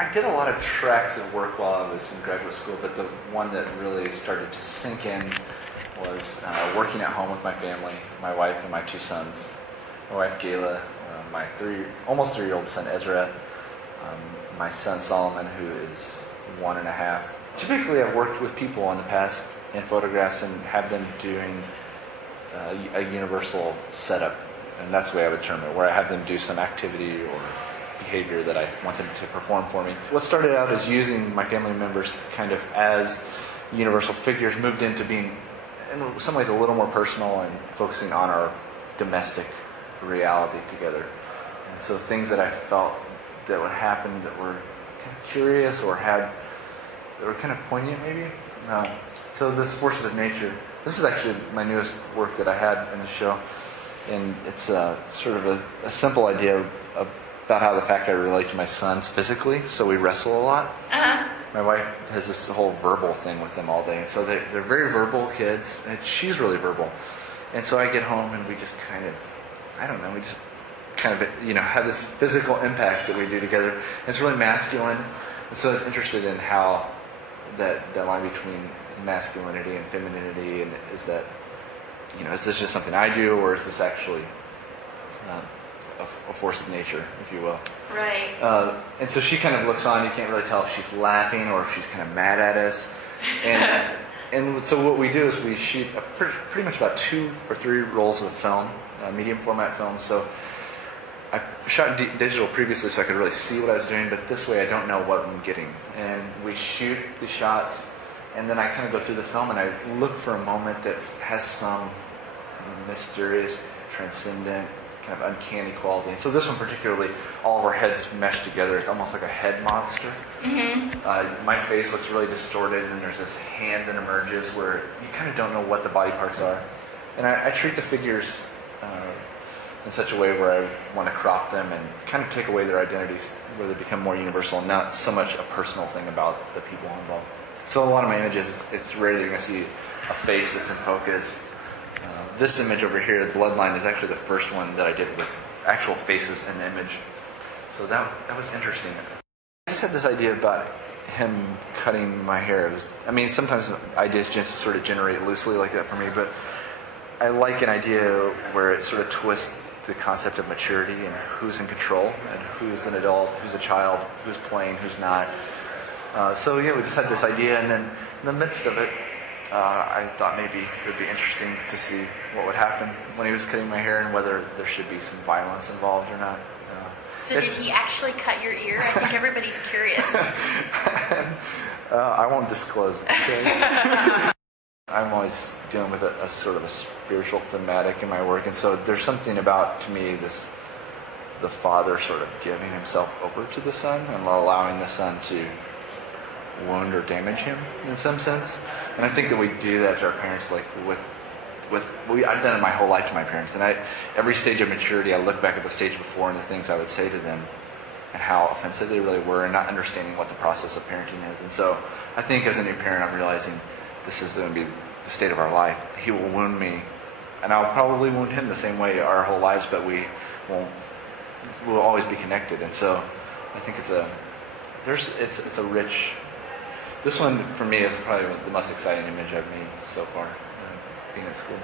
I did a lot of tracks of work while I was in graduate school, but the one that really started to sink in was working at home with my family, my wife and my two sons. My wife Gayla, my almost 3-year-old son Ezra, my son Solomon, who is 1.5. Typically I've worked with people in the past in photographs and have them doing a universal setup, and that's the way I would term it, where I have them do some activity or behavior that I want them to perform for me. What started out as using my family members kind of as universal figures moved into being, in some ways, a little more personal and focusing on our domestic reality together. And so things that I felt that would happen that were kind of curious or that were kind of poignant maybe. So this Forces of Nature, this is actually my newest work that I had in the show. And it's sort of a simple idea about how the fact I relate to my sons physically. So we wrestle a lot. Uh-huh. My wife has this whole verbal thing with them all day. And so they're very verbal kids, and she's really verbal. And so I get home and we just kind of, we just kind of, have this physical impact that we do together. It's really masculine. And so I was interested in how that line between masculinity and femininity, and is this just something I do, or is this actually a force of nature, if you will? Right. And so she kind of looks on. You can't really tell if she's laughing or if she's kind of mad at us. And so what we do is we shoot pretty much about 2 or 3 rolls of film, medium format film. So I shot digital previously so I could really see what I was doing, but this way I don't know what I'm getting. And we shoot the shots, and then I kind of go through the film and I look for a moment that has some mysterious, transcendent, kind of uncanny quality. And so this one particularly, all of our heads mesh together. It's almost like a head monster. Mm-hmm. My face looks really distorted, and there's this hand that emerges where you kind of don't know what the body parts are. And I treat the figures in such a way where I want to crop them and kind of take away their identities, where they become more universal and not so much a personal thing about the people involved. So a lot of my images, it's rare that you're going to see a face that's in focus. This image over here, the Bloodline, is actually the first one that I did with actual faces in the image. So that was interesting. I just had this idea about him cutting my hair. Sometimes ideas just sort of generate loosely like that for me, but I like an idea where it sort of twists the concept of maturity and who's in control and who's an adult, who's a child, who's playing, who's not. So we just had this idea, and then in the midst of it, I thought maybe it would be interesting to see what would happen when he was cutting my hair and whether there should be some violence involved or not. So did he actually cut your ear? I think everybody's curious. I won't disclose it, okay? I'm always dealing with a sort of a spiritual thematic in my work, and so there's something about, to me, the father sort of giving himself over to the son and allowing the son to wound or damage him in some sense. And I think that we do that to our parents, like I've done it my whole life to my parents. And every stage of maturity, I look back at the stage before and the things I would say to them and how offensive they really were, and not understanding what the process of parenting is. And so I think as a new parent, I'm realizing this is going to be the state of our life. He will wound me, and I'll probably wound him the same way our whole lives, but we'll always be connected. And so I think it's a rich. This one, for me, is probably the most exciting image I've made so far, being at school.